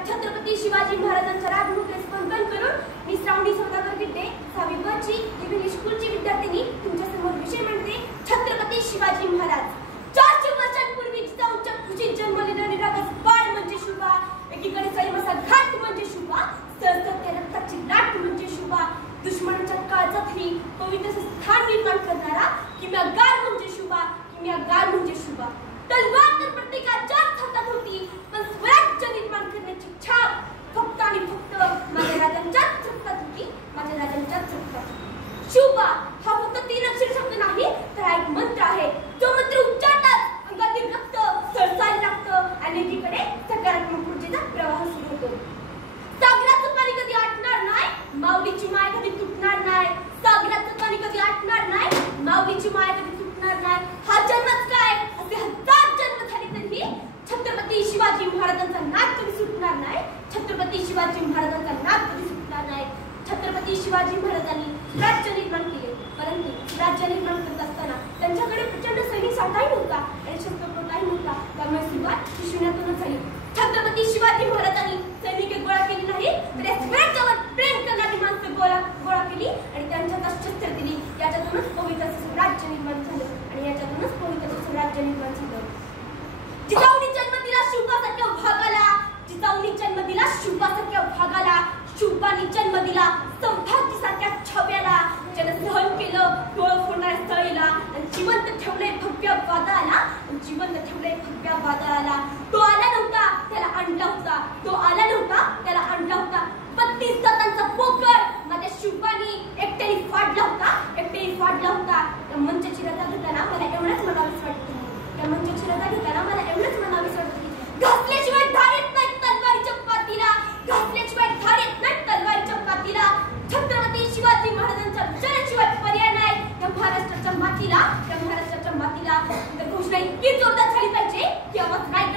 छत्रपती शिवाजी महाराजांच्या राजमुद्रेस वंदन करून मी श्रावणी सौदागर गिड्डे 6वी ब ची इंग्लिश स्कूलची विद्यार्थिनी तुमच्या समोर विषय म्हणते छत्रपती शिवाजी महाराज. 400 वर्षांपूर्वी जिजाऊंच्या कुशीत जन्मलेला निरागस बाळ म्हणजे शुभा. एकीकडे सैमाचा घाट म्हणजे शुभा, सत्य रक्ताची लाट म्हणजे शुभा. दुश्मनाच्या काळजातही पवित्र स्थान निर्माण करणारा किम्यागार म्हणजे शुभा, किम्यागार म्हणजे शुभा. तलवार तर प्रत्येकाच्याच हातात होती, पण स्वराज्य निर्माण करण्याची छाप फक्त आणि फक्त माझ्या राजांच्याच रक्तात होती, माझ्या राजांच्याच रक्तात. शुभा हा फक्त 3 अक्षर शब्द नाही, तर हा एक मंत्र आहे. जो मंत्र उच्चारताच अंगातील रक्त सळसायला लागतं आणि एकीकडे सकारात्मक ऊर्जेचा प्रवाह सुरू होतो. सागराचं पाणी कधी आटणार नाही, माऊलीची माय कधी तुटणार नाही. सागराचं पाणी कधी आटणार नाही, माऊलीची माय कधी तुटणार नाही. हा जन्मच काय, असे 1000 जन्म झाले तरी छत्रपती शिवाजी महाराजांचा नाद कधी सुटणार नाही. छत्रपती शिवाजी महाराजांचा नाद कधी सुटणार नाही. छत्रपती शिवाजी महाराजांनी राज्य निर्माण केले, परंतु राज्य निर्माण करत असताना त्यांच्याकडे प्रचंड सैनिक साठाही नव्हता आणि शस्त्रपुरवठाही नव्हता. त्यामुळे सुरुवात ही शून्यातूनच झाली. छत्रपती शिवाजी महाराजांनी सैनिक गोळा केली नाही, तर या स्वराज्यावर प्रेम करणारी माणसं गोळा केली आणि त्यांच्यात शस्त्र दिली. याच्यातूनच पवित्र स्वराज्य निर्माण झालं आणि याच्यातूनच पवित्र स्वराज्य निर्माण झालं. जिजाऊंनी जन्म दिला शुभासारख्या भागाला, जिजाऊंनी जन्म दिला शुभासारख्या भागाला. शुभानी जन्म दिला संभाजीसारख्या छव्याला. ज्यानं सहन केलं डोळं फोडणाऱ्या स्थळीला आणि जिवंत ठेवलंय भव्य वादळाला, जिवंत ठेवलंय भव्य वादळाला. तो आला नव्हता, त्याला आणला होता. तो आला नव्हता, त्याला आणला होता. 32 दातांचा पोकर माझ्या शुभानी एकट्याने फाडला होता, एकट्याने फाडला होता. त्या मंचाची रजा घेताना मला एवढंच म्हणावीच वाटतं, त्या मंचाची रजा घेताना मला एवढंच म्हणावीच वाटतं, घासल्याशिवाय धार येत नाही तलवारीच्या पातीला, घासल्याशिवाय धार येत नाही तलवारीच्या पातीला. छत्रपती शिवाजी महाराजांच्या विचाराशिवाय पर्याय नाही या महाराष्ट्राच्या मातीला, या महाराष्ट्राच्या मातीला. तर घोषणा इतकी जोरदार झाली पाहिजे की आवाज नाही